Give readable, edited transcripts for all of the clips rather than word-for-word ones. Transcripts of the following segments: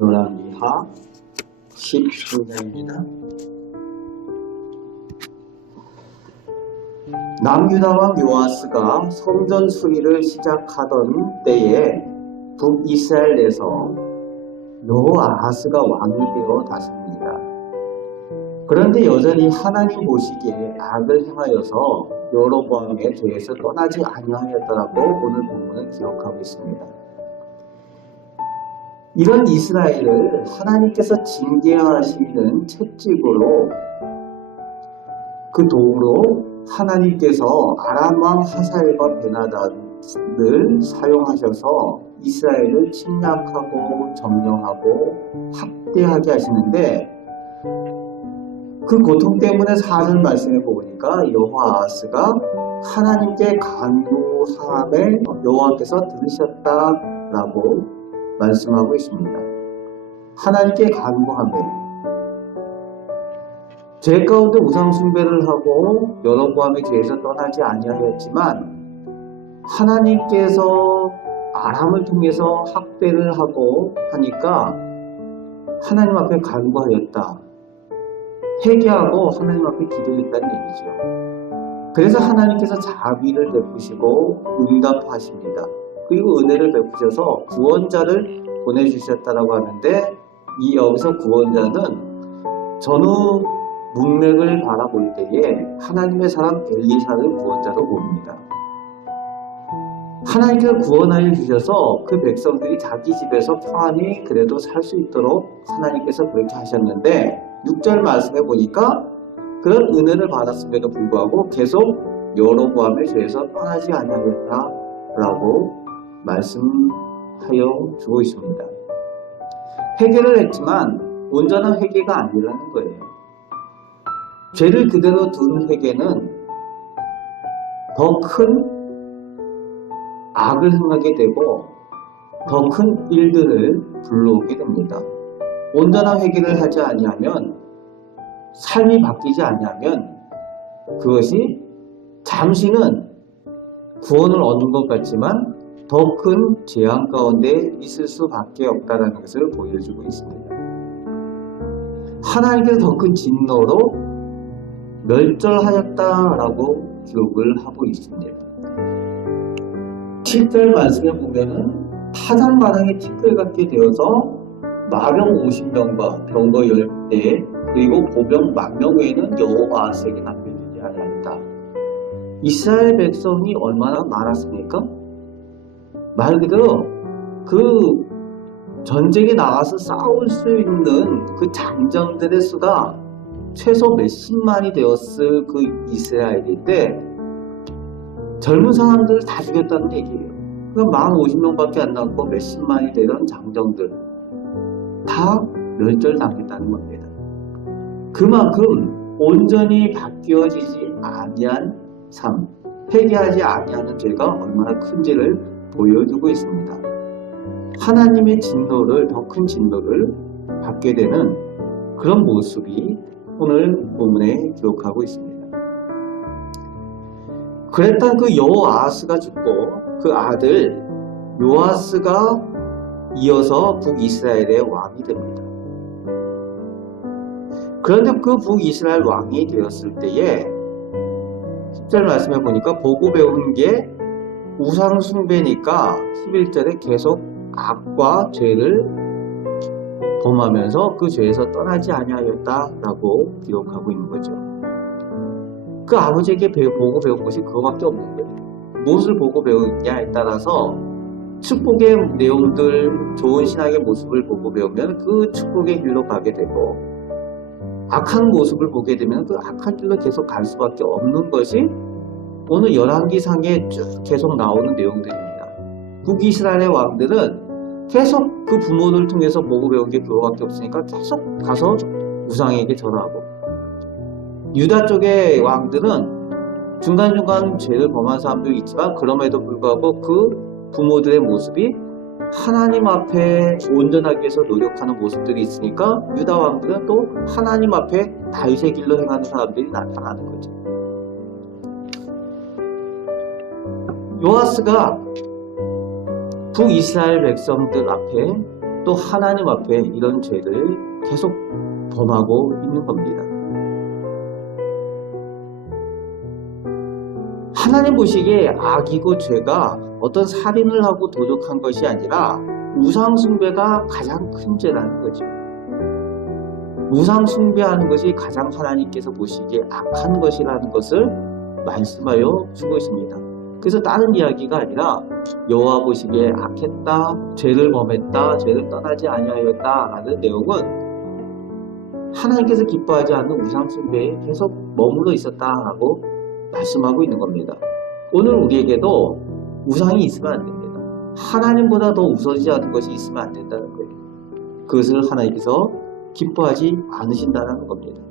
요람미하 13장입니다. 남유다왕 요아스가 성전 수리를 시작하던 때에 북이스라엘에서 여호아하스가 왕이 되어 다스립니다. 그런데 여전히 하나님 보시기에 악을 행하여서 여로보암의 죄에서 떠나지 아니하였더라고 오늘 본문은 기록하고 있습니다. 이런 이스라엘을 하나님께서 징계하시는 채찍으로 그 도구로 하나님께서 아람 왕 하사엘과 베나단을 사용하셔서 이스라엘을 침략하고 점령하고 학대하게 하시는데, 그 고통 때문에 4절 말씀에 보니까 여호아하스가 하나님께 간구함에 여호와께서 들으셨다라고 말씀하고 있습니다. 하나님께 간구함에 죄 가운데 우상 숭배를 하고 여로보암의 죄에서 떠나지 아니하였지만 하나님께서 아람을 통해서 학대를 하고 하니까 하나님 앞에 간구하였다, 회개하고 하나님 앞에 기도했다는 얘기죠. 그래서 하나님께서 자비를 베푸시고 응답하십니다. 그리고 은혜를 베푸셔서 구원자를 보내주셨다라고 하는데, 이 여기서 구원자는 전후 문맥을 바라볼 때에 하나님의 사람 엘리사를 구원자로 봅니다. 하나님께서 구원하여 주셔서 그 백성들이 자기 집에서 평안히 그래도 살 수 있도록 하나님께서 그렇게 하셨는데, 6절 말씀해 보니까 그런 은혜를 받았음에도 불구하고 계속 여로보암의 죄에서 떠나지 아니하였다라고 말씀하여 주고 있습니다. 회개를 했지만 온전한 회개가 아니라는 거예요. 죄를 그대로 둔 회개는 더 큰 악을 행하게 되고 더 큰 일들을 불러오게 됩니다. 온전한 회개를 하지 아니하면, 삶이 바뀌지 아니하면 그것이 잠시는 구원을 얻은 것 같지만 더 큰 재앙 가운데 있을 수밖에 없다는 것을 보여주고 있습니다. 하나님께서 더 큰 진노로 멸절하였다라고 기록을 하고 있습니다. 7절 말씀에 보면은 타작마당에 티끌 같게 되어서 마병 50명과 병거 10대 그리고 보병 10,000명 외에는 여호아하스에게 남겨주지 아니하였다. 이스라엘 백성이 얼마나 많았습니까? 말 그대로 그 전쟁에 나가서 싸울 수 있는 그 장정들의 수가 최소 몇십만이 되었을 그 이스라엘인데 젊은 사람들을 다 죽였다는 얘기예요. 그러니까 50,000명밖에 안 남고 몇십만이 되던 장정들 다 멸절당했다는 겁니다. 그만큼 온전히 바뀌어지지 아니한 삶, 회개하지 아니하는 죄가 얼마나 큰지를 보여주고 있습니다. 하나님의 진노를, 더 큰 진노를 받게 되는 그런 모습이 오늘 본문에 기록하고 있습니다. 그랬던 그 여호아하스가 죽고 그 아들 요아스가 이어서 북이스라엘의 왕이 됩니다. 그런데 그 북이스라엘 왕이 되었을 때에 10절 말씀해 보니까 보고 배운 게 우상 숭배니까 11절에 계속 악과 죄를 범하면서 그 죄에서 떠나지 아니하였다라고 기록하고 있는 거죠. 그 아버지에게 보고 배운 것이 그거밖에 없는 거예요. 무엇을 보고 배우냐에 따라서 축복의 내용들, 좋은 신앙의 모습을 보고 배우면 그 축복의 길로 가게 되고, 악한 모습을 보게 되면 그 악한 길로 계속 갈 수밖에 없는 것이 오늘 열왕기상에 쭉 계속 나오는 내용들입니다. 북이스라엘의 왕들은 계속 그 부모들 통해서 보고 배운 게 그거밖에 없으니까 계속 가서 우상에게 절하고, 유다 쪽의 왕들은 중간중간 죄를 범한 사람도 있지만 그럼에도 불구하고 그 부모들의 모습이 하나님 앞에 온전하기 위해서 노력하는 모습들이 있으니까 유다 왕들은 또 하나님 앞에 다윗의 길로 행하는 사람들이 나타나는 거죠. 요아스가 북이스라엘 백성들 앞에 또 하나님 앞에 이런 죄를 계속 범하고 있는 겁니다. 하나님 보시기에 악이고 죄가 어떤 살인을 하고 도둑한 것이 아니라 우상숭배가 가장 큰 죄라는 거죠. 우상숭배하는 것이 가장 하나님께서 보시기에 악한 것이라는 것을 말씀하여 준 것입니다. 그래서 다른 이야기가 아니라 여호와 보시기에 악했다, 죄를 범했다, 죄를 떠나지 아니하였다 라는 내용은 하나님께서 기뻐하지 않는 우상숭배에 계속 머물러 있었다라고 말씀하고 있는 겁니다. 오늘 우리에게도 우상이 있으면 안 됩니다. 하나님보다 더 우선이지 않은 것이 있으면 안 된다는 거예요. 그것을 하나님께서 기뻐하지 않으신다는 겁니다.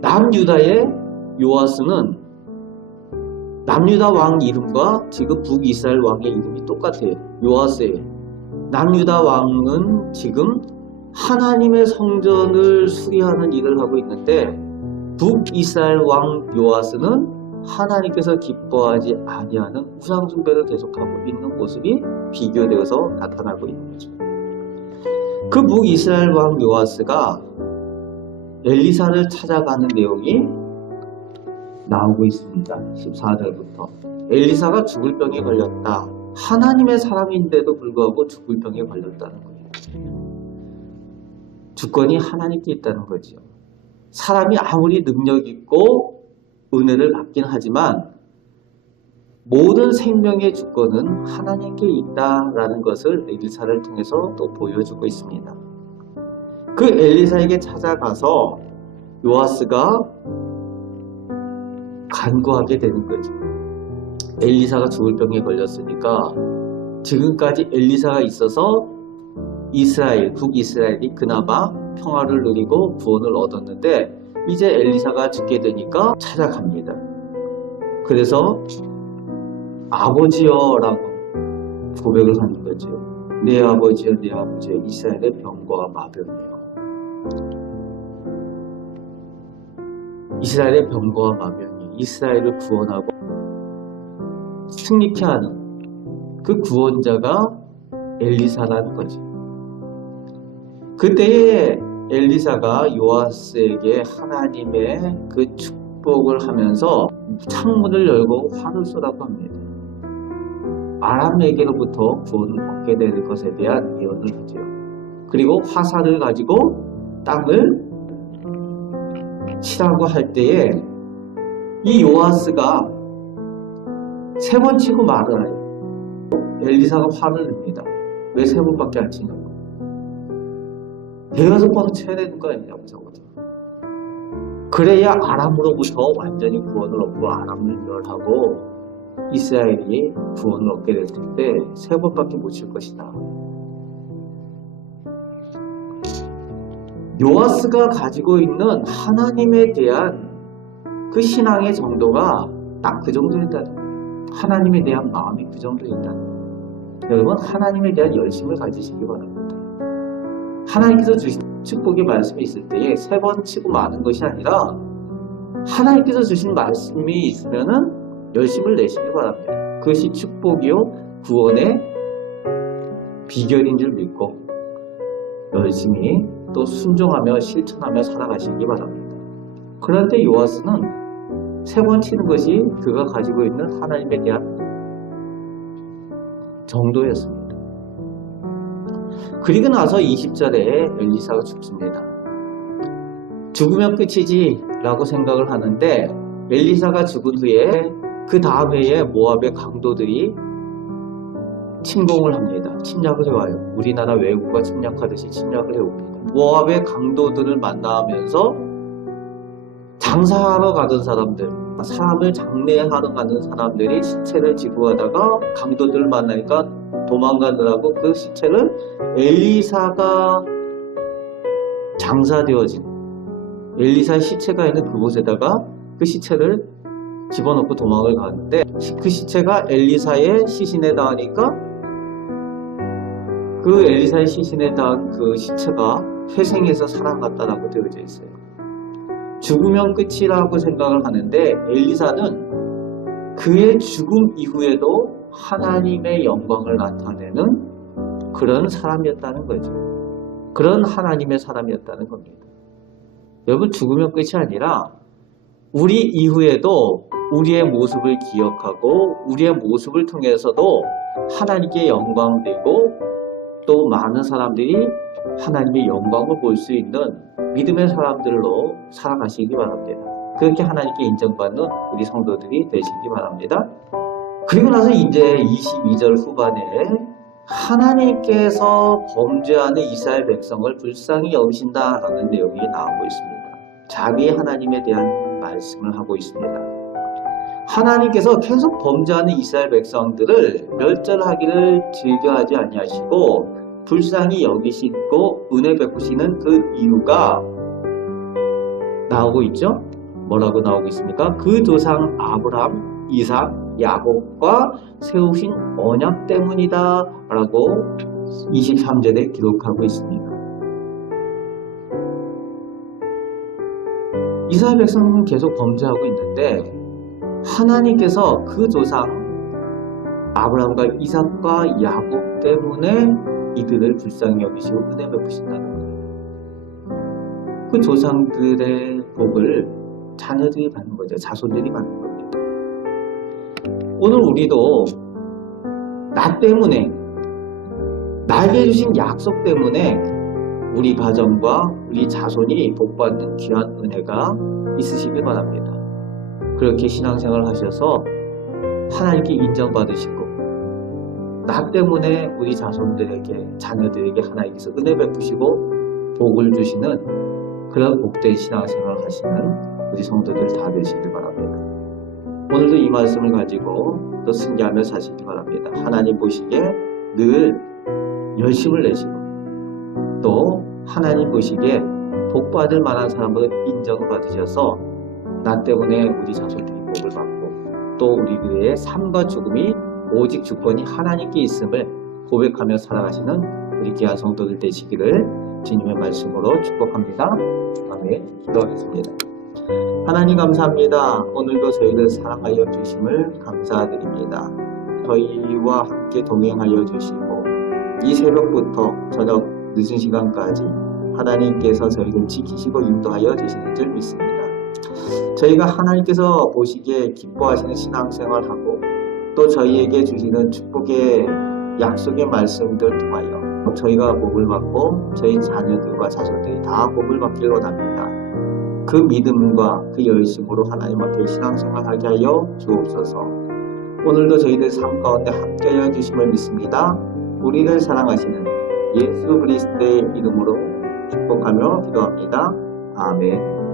남유다의 요아스는 남유다 왕 이름과 지금 북이스라엘 왕의 이름이 똑같아요. 요아스예요. 남유다 왕은 지금 하나님의 성전을 수리하는 일을 하고 있는데 북이스라엘 왕 요아스는 하나님께서 기뻐하지 아니하는 우상숭배를 계속하고 있는 모습이 비교되어서 나타나고 있는 거죠. 그 북이스라엘 왕 요아스가 엘리사를 찾아가는 내용이 나오고 있습니다. 14절부터 엘리사가 죽을 병에 걸렸다. 하나님의 사람인데도 불구하고 죽을 병에 걸렸다는 거예요. 주권이 하나님께 있다는 거죠. 사람이 아무리 능력 있고 은혜를 받긴 하지만 모든 생명의 주권은 하나님께 있다라는 것을 엘리사를 통해서 또 보여주고 있습니다. 그 엘리사에게 찾아가서 요아스가 간구하게 되는 거죠. 엘리사가 죽을 병에 걸렸으니까 지금까지 엘리사가 있어서 이스라엘, 북이스라엘이 그나마 평화를 누리고 구원을 얻었는데 이제 엘리사가 죽게 되니까 찾아갑니다. 그래서 아버지여라고 고백을 하는 거죠. 내 아버지여, 내 아버지여, 이스라엘의 병과 마병이에요. 이스라엘의 병과 마병이 이스라엘을 구원하고 승리케 하는 그 구원자가 엘리사라는 거죠. 그때에 엘리사가 요아스에게 하나님의 그 축복을 하면서 창문을 열고 화를 쏘라고 합니다. 아람에게로부터 구원을 얻게 될 것에 대한 예언을 하죠. 그리고 화살을 가지고 땅을 치라고 할 때에 이 요아스가 3번 치고 말을 해요. 엘리사가 화를 냅니다. 왜 3번밖에 안 치냐고. 대여섯 번은 쳐야 되는 거 아니냐고 저거죠. 그래야 아람으로부터 완전히 구원을 얻고 아람을 멸하고 이스라엘이 구원을 얻게 될 텐데 3번밖에 못 칠 것이다. 요아스가 가지고 있는 하나님에 대한 그 신앙의 정도가 딱 그 정도였다는 거예요. 하나님에 대한 마음이 그 정도였다는 거예요. 여러분, 하나님에 대한 열심을 가지시기 바랍니다. 하나님께서 주신 축복의 말씀이 있을 때에 3번 치고 마는 것이 아니라 하나님께서 주신 말씀이 있으면은 열심을 내시기 바랍니다. 그것이 축복이요 구원의 비결인 줄 믿고 열심히 또 순종하며 실천하며 살아가시기 바랍니다. 그런데 요아스는 3번 치는 것이 그가 가지고 있는 하나님에 대한 정도였습니다. 그리고 나서 20절에 엘리사가 죽습니다. 죽으면 끝이지 라고 생각을 하는데 엘리사가 죽은 후에 그 다음 해에 모압의 강도들이 침공을 합니다. 침략을 해와요. 우리나라 왜구가 침략하듯이 침략을 해옵니다. 모압의 강도들을 만나면서 장사하러 가던 사람들, 사람을 장례하러 가는 사람들이 시체를 지고 가다가 강도들을 만나니까 도망가느라고 그 시체를 엘리사가 장사되어진 엘리사의 시체가 있는 그곳에다가 그 시체를 집어넣고 도망을 가는데 그 시체가 엘리사의 시신에 닿으니까 그 엘리사의 시신에 닿은 그 시체가 회생해서 살아났다라고 되어져 있어요. 죽으면 끝이라고 생각을 하는데 엘리사는 그의 죽음 이후에도 하나님의 영광을 나타내는 그런 사람이었다는 거죠. 그런 하나님의 사람이었다는 겁니다. 여러분, 죽으면 끝이 아니라 우리 이후에도 우리의 모습을 기억하고 우리의 모습을 통해서도 하나님께 영광되고 또 많은 사람들이 하나님의 영광을 볼 수 있는 믿음의 사람들로 살아가시기 바랍니다. 그렇게 하나님께 인정받는 우리 성도들이 되시기 바랍니다. 그리고 나서 이제 22절 후반에 하나님께서 범죄하는 이스라엘 백성을 불쌍히 여기신다라는 내용이 나오고 있습니다. 자비 하나님에 대한 말씀을 하고 있습니다. 하나님께서 계속 범죄하는 이스라엘 백성들을 멸절하기를 즐겨하지 아니하시고 불쌍히 여기시고 은혜 베푸시는 그 이유가 나오고 있죠. 뭐라고 나오고 있습니까? 그 조상 아브라함, 이삭, 야곱과 세우신 언약 때문이다 라고 23절에 기록하고 있습니다. 이스라엘 백성은 계속 범죄하고 있는데 하나님께서 그 조상 아브라함과 이삭과 야곱 때문에 이들을 불쌍히 여기시고 은혜 베푸신다는 거예요. 그 조상들의 복을 자녀들이 받는 거죠. 자손들이 받는 겁니다. 오늘 우리도 나 때문에, 나에게 주신 약속 때문에 우리 가정과 우리 자손이 복받는 귀한 은혜가 있으시길 바랍니다. 그렇게 신앙생활을 하셔서 하나님께 인정받으시고 나 때문에 우리 자손들에게, 자녀들에게 하나님께서 은혜 베푸시고 복을 주시는 그런 복된 신앙생활을 하시는 우리 성도들 다 되시길 바랍니다. 오늘도 이 말씀을 가지고 또 승리하며 사시기 바랍니다. 하나님 보시기에 늘 열심을 내시고 또 하나님 보시기에 복받을 만한 사람으로 인정을 받으셔서 나 때문에 우리 자손들이 복을 받고 또 우리들의 삶과 죽음이 오직 주권이 하나님께 있음을 고백하며 살아가시는 우리 귀한 성도들 되시기를 주님의 말씀으로 축복합니다. 아멘. 기도하겠습니다. 하나님 감사합니다. 오늘도 저희를 사랑하여 주심을 감사드립니다. 저희와 함께 동행하여 주시고 이 새벽부터 저녁 늦은 시간까지 하나님께서 저희를 지키시고 인도하여 주시는 줄 믿습니다. 저희가 하나님께서 보시기에 기뻐하시는 신앙생활하고 또 저희에게 주시는 축복의 약속의 말씀들 통하여 저희가 복을 받고 저희 자녀들과 자손들이 다 복을 받기를 원합니다. 그 믿음과 그 열심으로 하나님 앞에 신앙생활하게 하여 주옵소서. 오늘도 저희들 삶 가운데 함께하여 주심을 믿습니다. 우리를 사랑하시는 예수 그리스도의 이름으로 축복하며 기도합니다. 아멘.